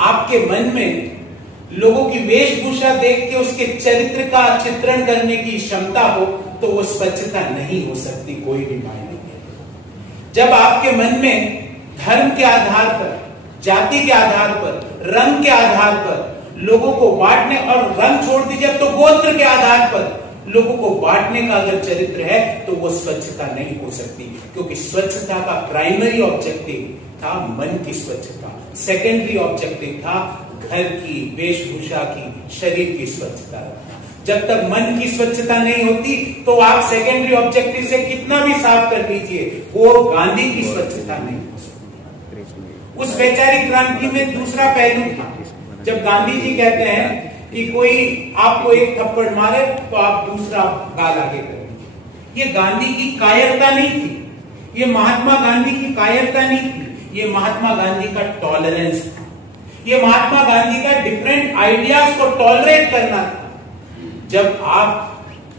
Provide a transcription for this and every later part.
आपके मन में लोगों की वेशभूषा देख के उसके चरित्र का चित्रण करने की क्षमता हो तो वो स्वच्छता नहीं हो सकती, कोई भी मायने नहीं। जब आपके मन में धर्म के आधार पर, जाति के आधार पर, रंग के आधार पर लोगों को बांटने, और रंग छोड़ दीजिए तो गोत्र के आधार पर लोगों को बांटने का अगर चरित्र है तो वो स्वच्छता नहीं हो सकती, क्योंकि स्वच्छता का प्राइमरी ऑब्जेक्टिव था मन की स्वच्छता, सेकेंडरी ऑब्जेक्टिव था घर की, वेशभूषा की, शरीर की स्वच्छता रखना। जब तक मन की स्वच्छता नहीं होती तो आप सेकेंडरी ऑब्जेक्टिव से कितना भी साफ कर लीजिए, वो गांधी की स्वच्छता नहीं हो सकती। उस वैचारिक क्रांति में दूसरा पहलू था, जब गांधी जी कहते हैं कि कोई आपको एक थप्पड़ मारे तो आप दूसरा गाल आगे कर दीजिए, ये गांधी की कायरता नहीं थी, ये महात्मा गांधी की कायरता नहीं थी, ये महात्मा गांधी का टॉलरेंस था, ये महात्मा गांधी का डिफरेंट आइडियाज को टॉलरेट करना था। जब आप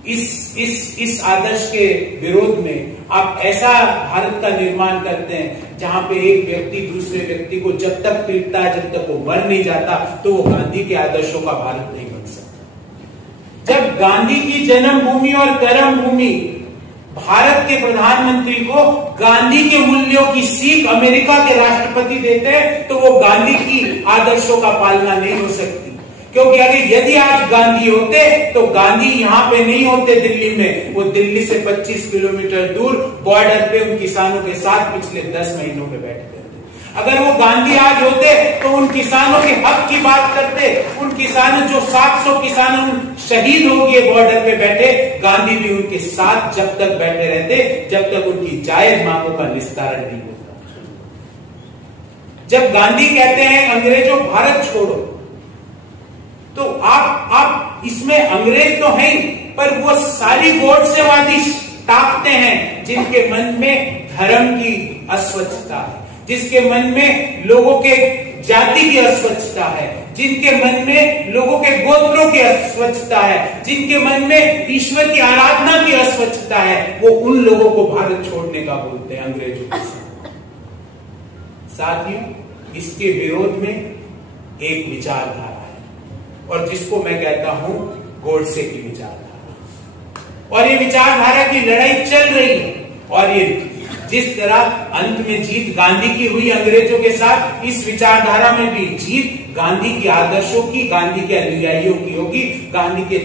इस आदर्श के विरोध में आप ऐसा भारत का निर्माण करते हैं जहां पे एक व्यक्ति दूसरे व्यक्ति को जब तक पीटता है, जब तक वो मर नहीं जाता, तो वो गांधी के आदर्शों का भारत नहीं बन सकता। जब गांधी की जन्मभूमि और कर्म भूमि भारत के प्रधानमंत्री को गांधी के मूल्यों की सीख अमेरिका के राष्ट्रपति देते हैं तो वो गांधी की आदर्शों का पालना नहीं हो सकती, क्योंकि अगर यदि आज गांधी होते तो गांधी यहाँ पे नहीं होते दिल्ली में, वो दिल्ली से 25 किलोमीटर दूर बॉर्डर पे उन किसानों के साथ पिछले 10 महीनों में बैठे थे। अगर वो गांधी आज होते तो उन किसानों के हक की बात करते, उन किसानों जो 700 किसान शहीद हो गए बॉर्डर पे बैठे, गांधी भी उनके साथ जब तक बैठे रहते जब तक उनकी जायज मांगों का निस्तारण नहीं होता। जब गांधी कहते हैं अंग्रेजों भारत छोड़ो, तो आप इसमें अंग्रेज तो है ही, पर वो सारी गोडसेवादी ताकतें हैं जिनके मन में धर्म की अस्वच्छता है, जिसके मन में लोगों के जाति की अस्वच्छता है, जिनके मन में लोगों के गोत्रों की अस्वच्छता है, जिनके मन में ईश्वर की आराधना की अस्वच्छता है, वो उन लोगों को भारत छोड़ने का बोलते हैं अंग्रेजों के साथियों। इसके विरोध में एक विचारधारा है और जिसको मैं कहता हूं गोडसे की विचारधारा, और ये विचारधारा की लड़ाई चल रही है। और ये जिस तरह अंत में जीत गांधी की हुई अंग्रेजों के साथ, इस विचारधारा में भी जीत गांधी के आदर्शों की, गांधी के अनुयायियों की होगी, गांधी के